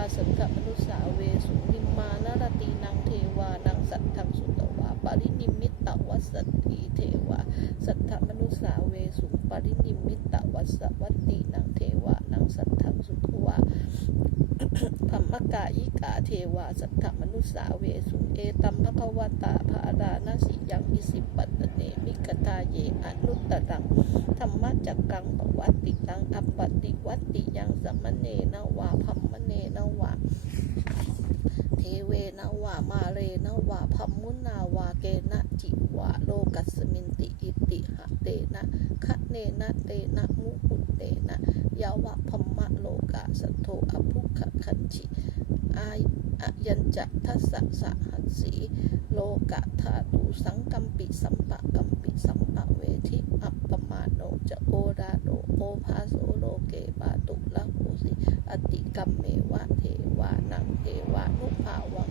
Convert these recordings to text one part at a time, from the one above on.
าสัทธมนุสสาเวสุนิมานารตีนังเทวานังสัทธังสุตวาปรินิมิตตวัสติเทวาสัทธมนุสสาเวสุปรินิมิตตวัสวัตตินังเทวานังสัทธังสุตวาธรรมกายิกาเทวาสัทธมนุสสาเวสุเอตัมภควตาภารานาสิยังอิสิปัตตเนมิกตาเยอนุตตรังธรรมจักกังปวัตติตังอปปติวัตติยังสมณเนนวาพัม นนวาเทเวนวามาเรนวาพัมมุนาวาเกนะจิวาโลกัสมินติอิติหะเตนะคะเนนะเตนะมุหุเตนะยาวะพมะโลกาสัทโทอภุขคันชิอายอยัญจะทัสสะสหัสสีโลกะธาตุสังกัมปิสัมปะกัม สัมปะเวทิอัปปมาโนจะโอดาโดโอภาโสโลเกปาตุละโหสิอติกัมเมวะเทวานังเทวานุภาวัง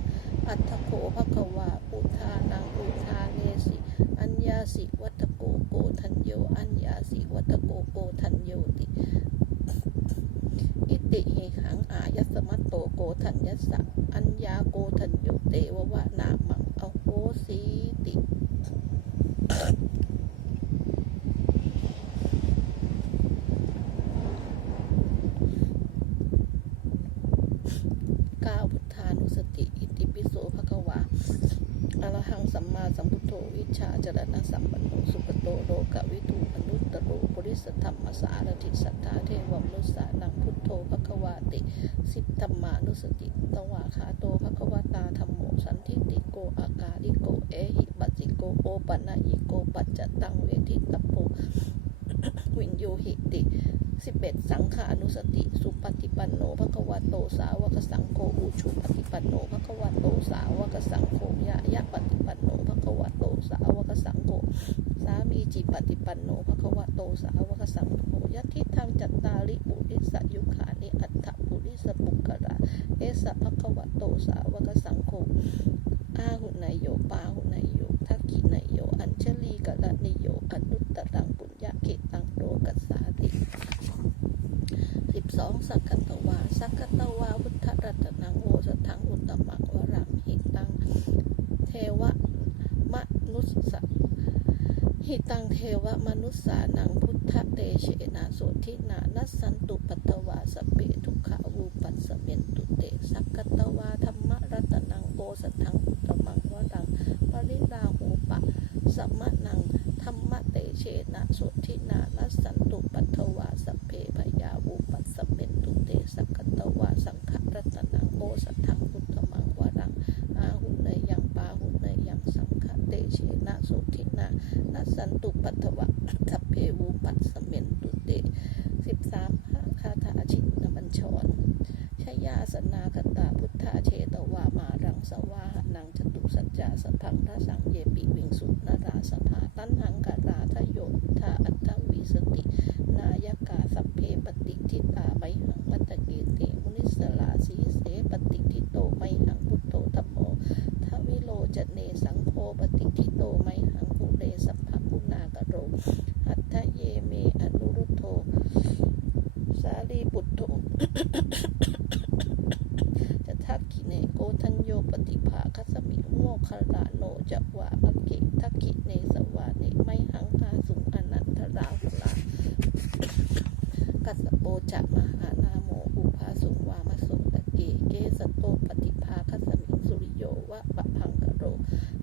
อัตถโคภควาอุทานังอุทาเนสิอัญญาสิวัตโกโกทัญโยอัญญาสิวัตโกโกทัญโยติอิติหิหังอายัสมัตโตโกทัญยัสสะอัญญาโกทัญโยเตววะนามังอโหสีติ ก้าวพุทธานุสติ อิติปิโสภะคะวาอรหังสัมมาสัมพุทโธวิชชาจรณะสัมปันโนสุปโตโลกวิทูอนุตตโรปุริส ธรรมสารถิสัทธาเทวมนุสสานังพุทโธภะควาติ สิทธัมมานุสติตวาคาโตภะควตาธรรมโมสันทิติโกอากาลิโกเอหิปัสสิโกโอปันนะยิโกปัจจตังเวทิตโปวินโยหิติ11สังขานุสติ สุปฏิปันโนภควะโตสาวกสังโฆอุชุปฏิปันโนภควะโตสาวกสังโฆยะยะปฏิปันโนภควะโตสาวกสังโฆ สามีจิปฏิปันโนภควะโตสาวกสังโฆยะทิทางจัตตาริปุริสยุขานิอัตถปุริสปุกกะระเอสะภควะโตสาวกสังโฆอาหุนายโยปาหุนายโยทักขินายโยอัญชลีกะละนิโยอนุตตรังปุญญาเกตังโลกัสสาติสิบสองสักกตวาสักกตวาพุทธรัตนังโอสถังอุตตมังวรังหิตังเทวะมนุสสะหิ ตังเทวมนุสสานังพุทธเตเชนะโสทินานัสสันตุปัตตวาสเปทุกขาวูปัสเมนตุเตสักกตวาธรรมรัตนังโอสถังอุตมังวรังปริราหูปะสัมมะนังธรรมเตเชนะสุทินานัสสันตุปัทถวาสเพพยาวุปัสเมนตุเตสักกตวาสังขรัตนังโอสัทธังพุทธมังวรังอาหุนยังปาหุนยังสังขเตเชนะสุทิ นัสันตุปัทถวาสัพเพวุปัสเมนตุเตสิบสามคาถาชินนบัญชรชยาสนาคตาพุทธาเชตวามารังสวาหนังจตุสัจจาสพังทสังเยปิวิงสุนาราสภาตันหังกาลาทโยพุทธาอัตถวิสติ นายกาสัพเพปฏิทิตาไมหังมัตตเกเตมุนิสลาสีเสปฏิทิโตไมหังพุทโตธรรมโมทวิโลจเนสังโฆปฏิทิโตไมหังภูเรสัพพะคุณากโรหัตถเยเมอนุรุตโธ สารีบุตโธ จะทักขิเนโกทัญโยปฏิภาคัสมิโมคคาราโน จะวามักเกทักขิเนสวาเนไม่หังอาสุงอนันทราหุลากัสโปจะมหานาโมอุภาสุงวามโสตะเกเกสโตปฏิภาคัสมิงสุริโยวะปะพังกะโร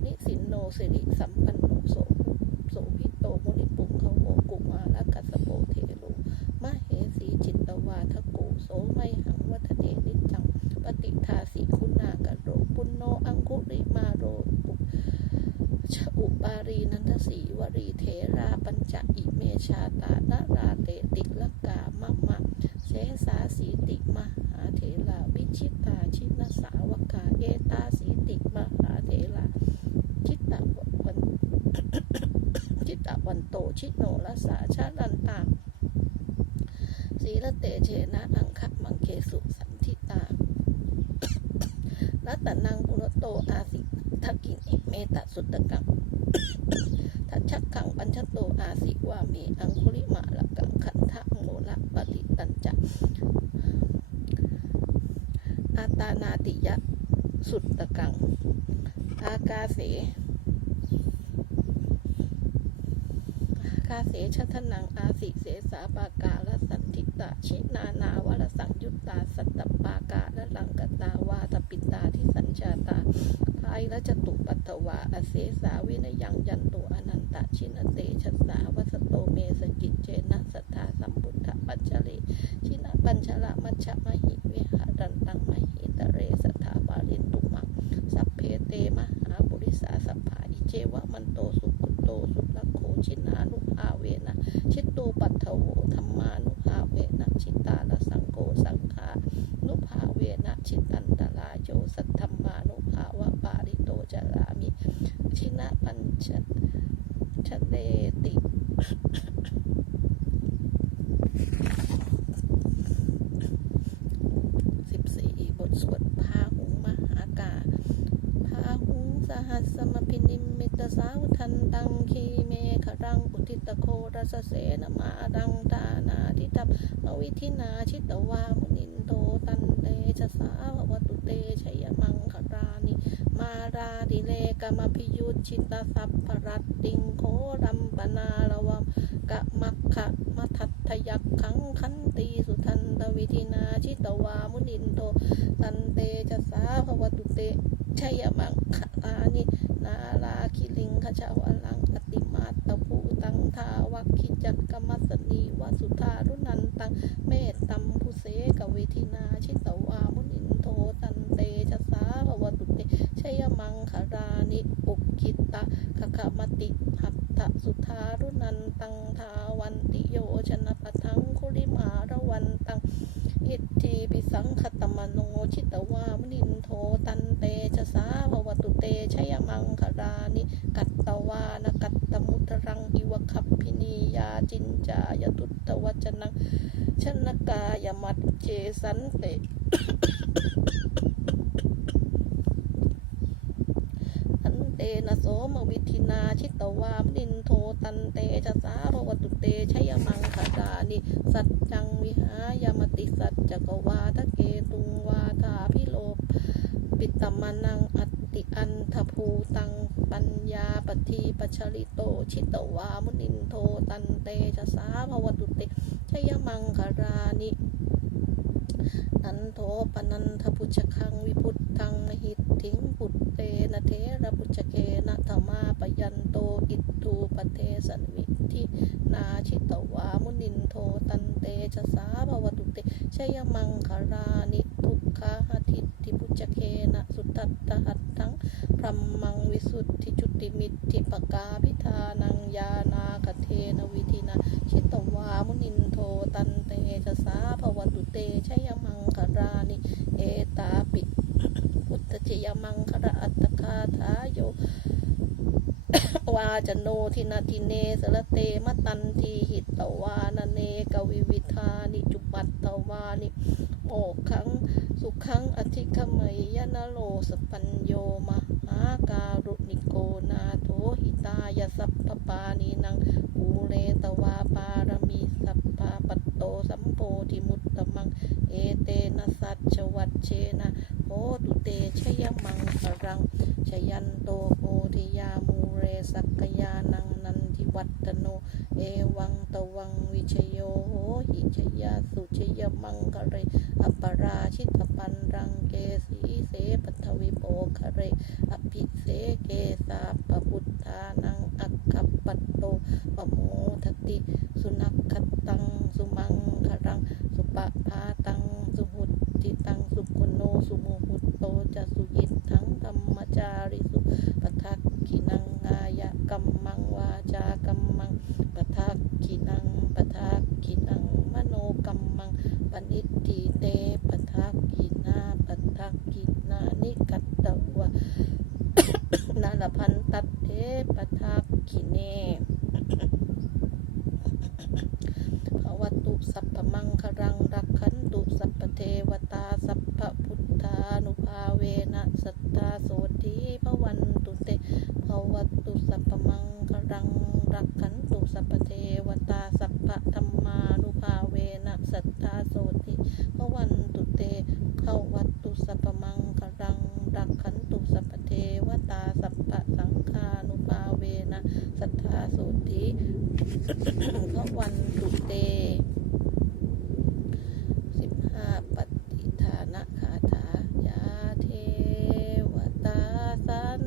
นิสินโนสิริสัมปันโนโสโสพิโตมุนิปุงขโมกุมาลกัสสโปเทโล มเหสีจิตตวาทโกโสไมหังวัฒเนนิจัง ปฏิทาสีคุณากะโรปุณโนอังคุริมาโรอุชอุปารีนันท สีวรีเทราปัญจอิเมชาตานาราเตติลกามะมะเสสาสีติมหาเถลาวิชิตาชินสาวกาเอตาสีติมหาเถลาชิตตะวันจิตตะวันโตชิโนรัสาชาลันตาสีละเตเชนะอังคะมังเคสุสันทิตารัตนังปุรโตอาสิทักกินอิเมตสุตตะกัง ชักขังปัญชโตอาสิวาเมอังคุลิมาละกังขันทะโมละปฏิตันจะตานาติยะสุดตะกัง อากาเสกาเสชัทนังอาสิเสสาปากาละสัน ทิตาชินานาวรสังยุตตา สัตตปากาละลังกตาวาตปิตาที่สัญชาตาภายละจตุปัตถวาอเสสาวินยังยันโตอนันตชินเตชัสาวัสโตเมสกิจเจนะสัทธาสัมพุทธปัจจเลชินะปัญชละมัชฌมหิเวหารันตังมหิตเรสัทธาบาลินตุมังสัพเพเตมหาบุริสาสัพพาอิเจวะมันโตสุขุโตสุลโคชินานุภาเวนะชิตตูปัทถโวธรรมานุภาเวนะชิตาลสังโกสังขานุภาเวนะชิตันตลายโยสัทธรรมานุภาวะปาริโตจารามิ ชินะปัญชชเลติ สิบสี่บทสวดพาหุงมหากา พาหุงสหัสสมพินิมมิตสาวทันตังคีเมขรังอุทิตโครสเสนมาดังตานาทิตับ มวินาชิตวามุนินโตตันเตชะสาววตุเตชยมังคารานิมาราดิเลกมพิยุตชิตาสัพพรัตติงโครัมปนาระวมกะมัคคะมัทัตถยักขังคันตีสุทันตวิธินาชิตวามุนินโตตันเตจะสาภวตุเตชยมังคลานินาราคิลิงขจาวลังอติมาตตภูตังทาวัคคิจักกมัสนีวสุธารุ ตัง เมตตัมภุเสกเวทินา ชิตวามุนินโทตันเตจะสาภวตุเตชัยมังคารานิอุกิตะขขมติหัตถสุธารุนันตังทาวันติโยชนะปะทัง คุริมาระวันตัง อิทธิปิสังคตมโนชิตวามนินโทตันเตชะสาภวตุเตชยมังคารานิกัตตวานกัตตมุตรังอิวคัพพินียาจินจายตุตวจนังชนกายมัดเจสันเตตันเตนะโสมวิธินาชิตวามนินโทตันเตชะสาภวตุเตชยมังคารานิ สัจจังวิหายามติสัจจกวาทะเกตุงวาทาพิโลปปิตมานังอัตติอันทภูตังปัญญาปทีปชริโต ชิตวามุนินโทตันเตชะสาภวตุเตชยมังคารานินันโทปนันทพุชคังวิพุตทังมหิต ถิงปุตเตนะเทระพุชเกนะธรรมาปยันโตอิตตูปเทสันวิธินาชิตวามุนินโทตันเตชะสาภวตุเตชยมังคารานิทุกขาหทิติพุชเกนะสุตัตตหัตถังพรัมมังวิสุทธิจุติมิตถิปกาพิธานังยานาคเทนวิธินาชิตวามุนินโทตันเตชะสาภวตุเตชยมังคารานิเอตาปิ พุทธเจยมังคระอัตตคาถาโยวาจโนทินาทิเนสระเตมตันทีหิตตวานเนกวิวิธานิจุปัตตวานิโมขังสุขังอธิคเมยยนโลสปัญโยมหาการุณิโกนาโถหิตายสัพพปานีนังอูเรตวาปารมีสัพพาปัตโตสัมโพธิมุตตมัง เอเตนะสัจวัตเชนะ เตชยมังครัง ชยันโตโพธิยามูเรสักยานังนันทิวัตโน เอวังตวังวิชโยโหหิชยาสุชยมังคะเรอปราชิตปันรังเกสีเสปัทวิโปคะเร อภิเสเกสาปพุทธานังอักขปัตโตปโมทติ สุนักขตังสุมังครัง สุปภาตังสุหุติตังสุกุโนสุโมหุตโตจะสุยิตทังธรรมจาริสุปทักขินังอายะกัมมังวาจากัมมังปทักขินังปทักขินังมโนกัมมังปณิทิเตปทักขินาปทักขินานิกัตตวะ นาลพันตัตเทปทักขิเน ภวตุสัพพมัง ครังรักขันตุสัพเทวตาสัพพพุทธานุภาเวนะสัตตาโสธีภวันตุเตภวตุสัพพมังครังรักขันตุสัพเทวตาสัพพธรรมานุภาเวนะสัตตาโสติพระวันตุเตเข้าวัตตุสัพพมังครังรักขันตุสัพพเทวตาสัพพะสังฆานุภาเวนะสัทธาโสติ พระวันตุเตสิบห้าปฏิฐานะคาถายาเทวตาสัน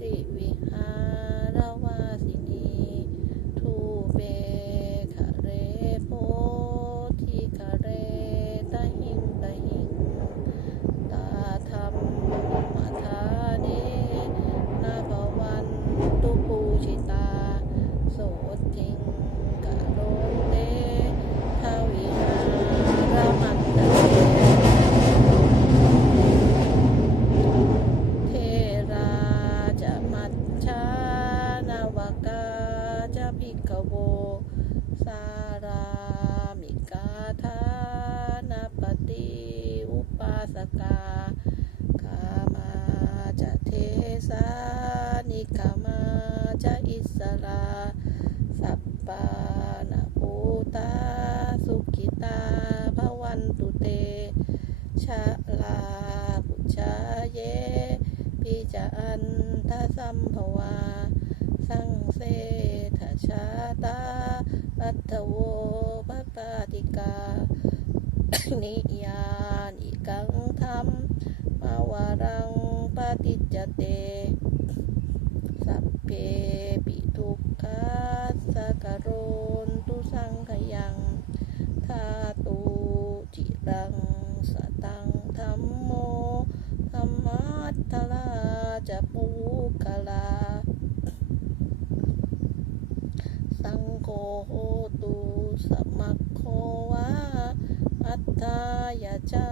ติวิหารวาสินีทูเปคะเรโพธิคะเรตะหิงตะหิง ตาธรรมมาทาเนนาภวันตุปูชิตา โสทิงกะโรเตทาวิหารมันตะเทเทราจะมัจฉานาว กาจะพิกโวสารามิกาธานาปฏิอุปาสกา กามาจะเทสานิกามาจะอิสรา สัปปานาภูตาสุกิตาภวันตุเต ชะลาปุชาเย ปิจาอันทสัมภวา สังเสทชาตา รัตโว ปปาติกา นิยานิกังธรรมมาวารังปฏิจจเต สัพเพปิทุกขาสกโรนตุสังขยังทาตุจิรังสตังธรรมโมธรรมัตถลาจะปูกลา สังโฆตุ โควาอัตตายาจา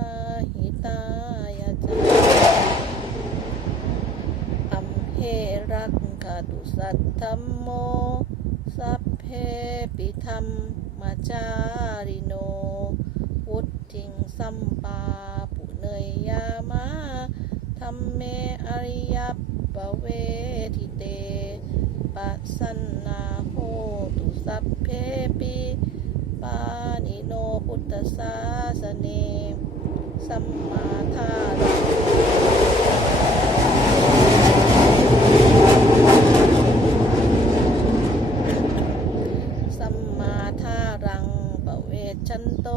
หิตายาจาอัมเพรักขตุสัตธรรมโม สัพเพปิธรรมมาจาริโนวุติงสัมปาปุเนยยามาธรรมเมอริยปเวทิเตปัสสนาโหตุสัพเพ พุทธศาสเนสัมมาทารังสัมมาทารังปเวชันโต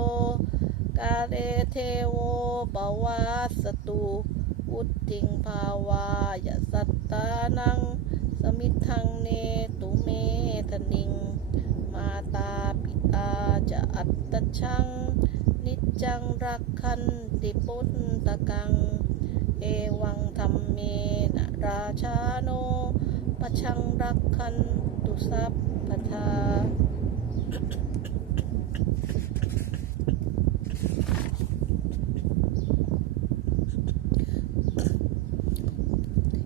กาเลเทโวปวาสตุวุติงภาวายสัตตานัง สมิทังเนตุเมทนิง มาตาปิตาจะอัตต ชัง นิจจังรักขันติปุตตะกัง เอวังธรรมเมนะราชาโนปะชังรักขันตุสัพพทา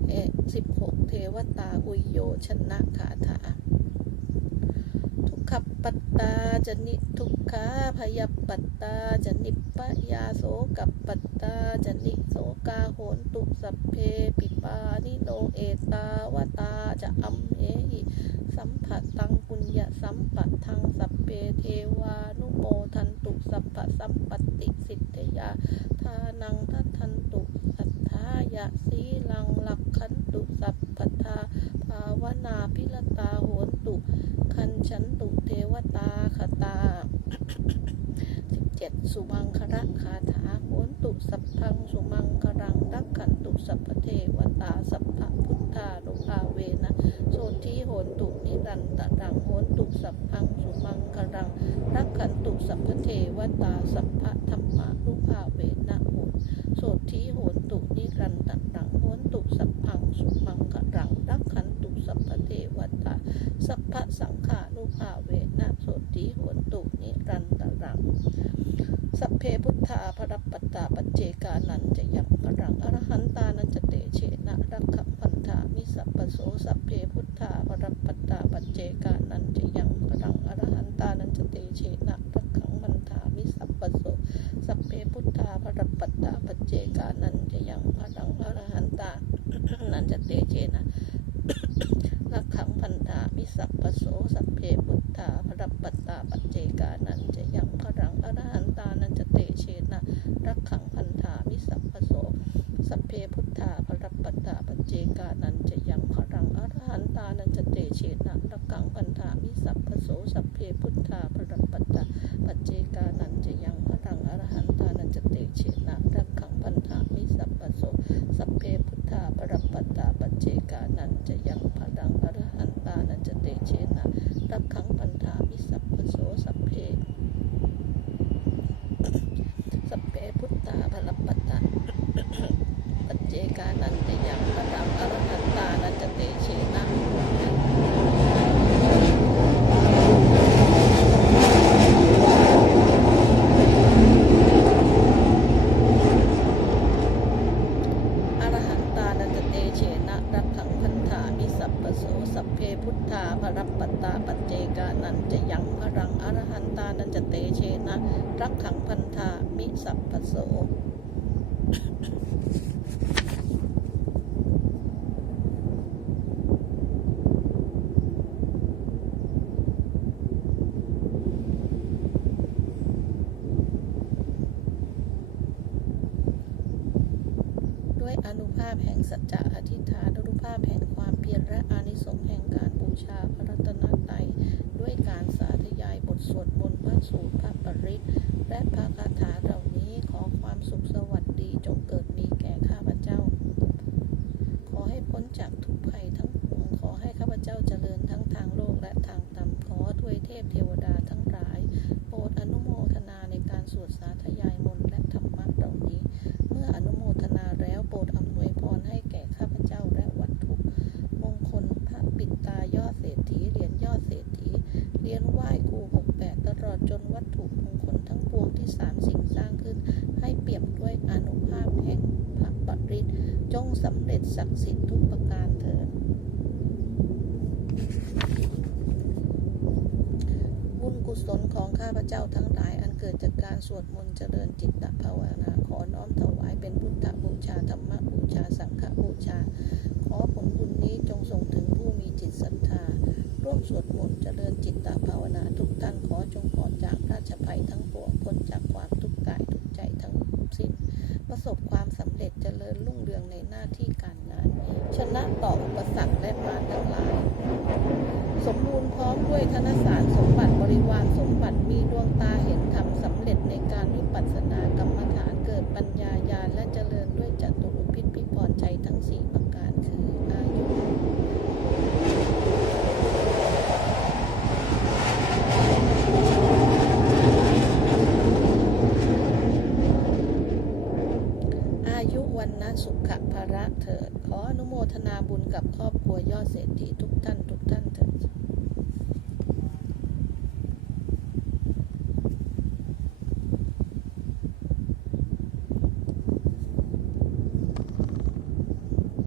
เอสิบหกเทวตาอุยโยชนะคาถา ตาจะนิทุกขาพยาปัตตาจะนิปยาโสกับปัตตาจะนิโสกาโหนตุสัพเพปิปานิโนเอตาวตาจะอัมเมหิสัมผัสตังปุญญาสัมปัตทังสัพเพเทวานุโมทันตุสัพพสัมปติสิทธยาทานังทัทันตุสัทธายะสีลังลักขันตุสัพพทา ภาวนาพิรตาโหนตุ คันฉันตุเทวตาคตาสิบเจ็ดสุมังคระคาถาโหนตุสัพพังสุมังครังรักขันตุสัพพเทวตาสัพพะพุทธานุภาเวนะโสทีโหนตุนิรันตรังโหนตุสัพพังสุมังครังรักขันตุสัพพเทวตาสัพพะธรรมานุภาเวนะโหนโสทีโหนตุนิรันตรังโหนตุสัพพังสุมังครังรักขันตุสัพพเทวตา สั พพะสังขานุภาเวนะโสติโหนตุนิรันตรังสัพเพพุทธาพระปัตตาปัจเจกานันจะยังพรังอรหันตานันจะเตเชนะรักขพันธามิสัพพโสสัพเพพุทธาพระปัตตาปัจเจกานันจะยังพรังอรหันตานันจะเตเชนะรักขังพันธามิสัพพโสสัพเพพุทธาพระปัตตาปัจเจกานันจะยังพรังอรหันตานันจะเตเชนะ มิสัพพโสสัพเพพุทธาพระปัตตาปัจเจกานันจะยังพรังอรหันตานันจะเตเชนะรักขังพันธามิสัพพโสสัพเพพุทธาพระปัตตาปัจเจกานันจะยังพรังอรหันตานันจะเตเชนะรักขังพันธามิสัพพโสสัพเพพุทธ 该干的。 สูตรพระปริศและพระคาถาเหล่านี้ขอความสุขสวัสดีจงเกิดมีแก่ข้าพเจ้า ขอให้พ้นจากทุกภัยทั้งปวงขอให้ข้าพเจ้าเจริญทั้งทางโลกและทางธรรมขอทวยเทพเทวดาทั้งหลาย โปรดอนุโมทนาในการสวดสาธยายมนต์และธรรมะเหล่านี้ เมื่ออนุโมทนาแล้วโปรดอำนวยพรให้แก่ข้าพเจ้าและวัตถุมงคลพระปิดตายอดเศรษฐีเหรียญยอดเศรษฐีเหรียญไหว้ครูหกแปดตลอดจนวัตถุมงคลทั้งปวงที่สามสิ่งสร้างขึ้น ให้เปี่ยมด้วยอนุภาพแห่งพระปริตจงสำเร็จศักดิ์สิทธิ์ทุกประการเถิด บุญ กุศลของข้าพเจ้าทั้งหลาย อันเกิดจากการสวดมนต์เจริญจิตตภาวนา ขอน้อมถวายเป็นพุทธบูชาธรรมบูชาสังฆบูชา ขอผลบุญนี้จงส่งถึงผู้มีจิตศรัทธา ร่วมสวดมนต์เจริญจิตตภาวนาทุกท่านขอจงปลอดจากราชภัยทั้งปวงพ้นจากความทุกข์กายทุกใจทั้งสิ้น ประสบความสำเร็จเจริญรุ่งเรืองในหน้าที่การ ชนะต่ออุปสรรคและมารทั้งหลาย สมบูรณ์พร้อมด้วยธนสารสมบัติบริวารสมบัติมีดวงตาเห็นธรรมสำเร็จในการวิปัสสนากรรม